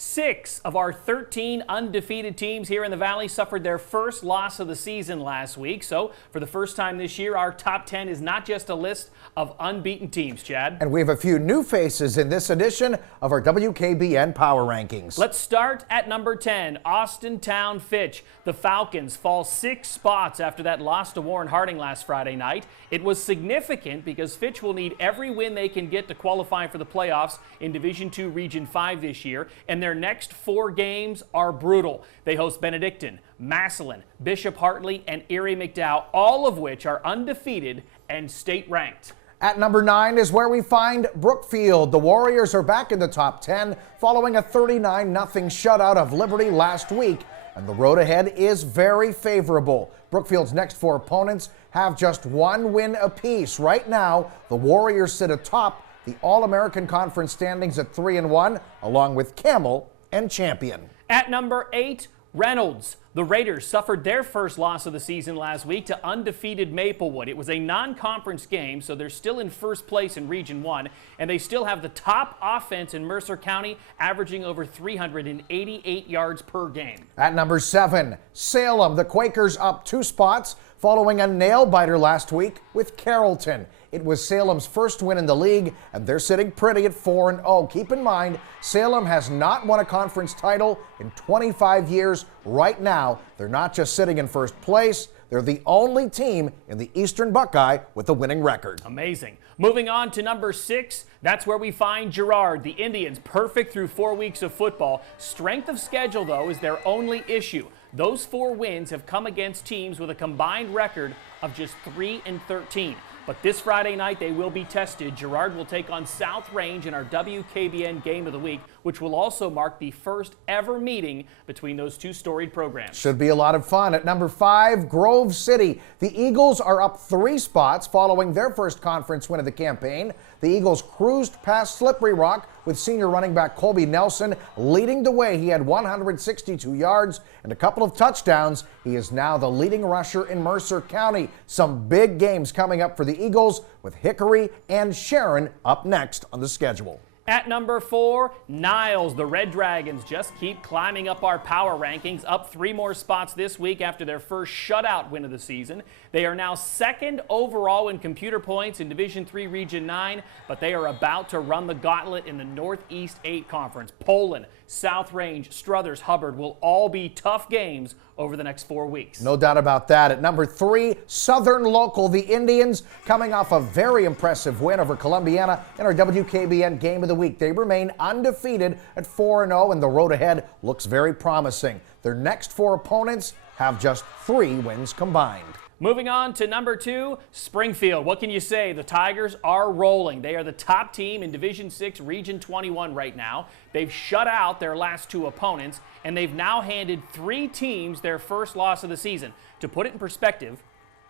6 of our 13 undefeated teams here in the Valley suffered their first loss of the season last week. So for the first time this year, our top 10 is not just a list of unbeaten teams, Chad. And we have a few new faces in this edition of our WKBN Power Rankings. Let's start at number 10, Austintown Fitch. The Falcons fall 6 spots after that loss to Warren Harding last Friday night. It was significant because Fitch will need every win they can get to qualify for the playoffs in Division II Region 5 this year, and their next 4 games are brutal. They host Benedictine, Massillon, Bishop Hartley, and Erie McDowell, all of which are undefeated and state ranked. At number 9 is where we find Brookfield. The Warriors are back in the top 10 following a 39-0 shutout of Liberty last week, and the road ahead is very favorable. Brookfield's next 4 opponents have just 1 win apiece. Right now, the Warriors sit atop the All-American Conference standings at 3-1, along with Camel and Champion. At number 8, Reynolds. The Raiders suffered their first loss of the season last week to undefeated Maplewood. It was a non-conference game, so they're still in first place in Region 1, and they still have the top offense in Mercer County, averaging over 388 yards per game. At number 7, Salem. The Quakers up 2 spots following a nail-biter last week with Carrollton. It was Salem's first win in the league, and they're sitting pretty at 4-0. Keep in mind, Salem has not won a conference title in 25 years. Right now, they're not just sitting in first place, they're the only team in the Eastern Buckeye with a winning record. Amazing. Moving on to number 6, that's where we find Girard. The Indians, perfect through 4 weeks of football. Strength of schedule, though, is their only issue. Those 4 wins have come against teams with a combined record of just 3-13. But this Friday night, they will be tested. Girard will take on South Range in our WKBN Game of the Week, which will also mark the first ever meeting between those 2 storied programs. Should be a lot of fun. At number 5, Grove City. The Eagles are up 3 spots following their first conference win of the campaign. The Eagles cruised past Slippery Rock with senior running back Colby Nelson leading the way. He had 162 yards and a couple of touchdowns. He is now the leading rusher in Mercer County. Some big games coming up for the Eagles with Hickory and Sharon up next on the schedule. At number 4, Niles. The Red Dragons just keep climbing up our power rankings, up 3 more spots this week after their first shutout win of the season. They are now 2nd overall in computer points in Division III Region 9, but they are about to run the gauntlet in the Northeast 8 Conference. Poland, South Range, Struthers, Hubbard will all be tough games over the next 4 weeks. No doubt about that. At number 3, Southern Local. The Indians coming off a very impressive win over Columbiana in our WKBN Game of the Week. They remain undefeated at 4-0, and the road ahead looks very promising. Their next 4 opponents have just 3 wins combined. Moving on to number 2, Springfield. What can you say? The Tigers are rolling. They are the top team in Division 6 Region 21 right now. They've shut out their last 2 opponents, and they've now handed 3 teams their first loss of the season. To put it in perspective,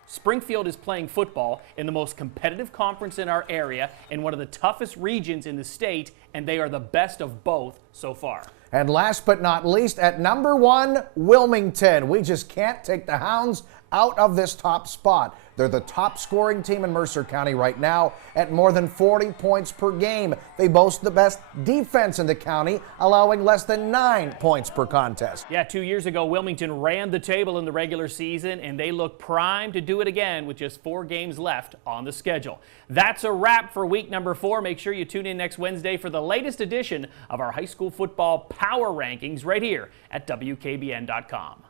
Springfield is playing football in the most competitive conference in our area in one of the toughest regions in the state, and they are the best of both so far. And last but not least, at number 1, Wilmington. We just can't take the Hounds out of this top spot. They're the top scoring team in Mercer County right now at more than 40 points per game. They boast the best defense in the county, allowing less than 9 points per contest. Yeah, 2 years ago, Wilmington ran the table in the regular season, and they look primed to do it again with just 4 games left on the schedule. That's a wrap for week number 4. Make sure you tune in next Wednesday for the latest edition of our high school football power rankings right here at WKBN.com.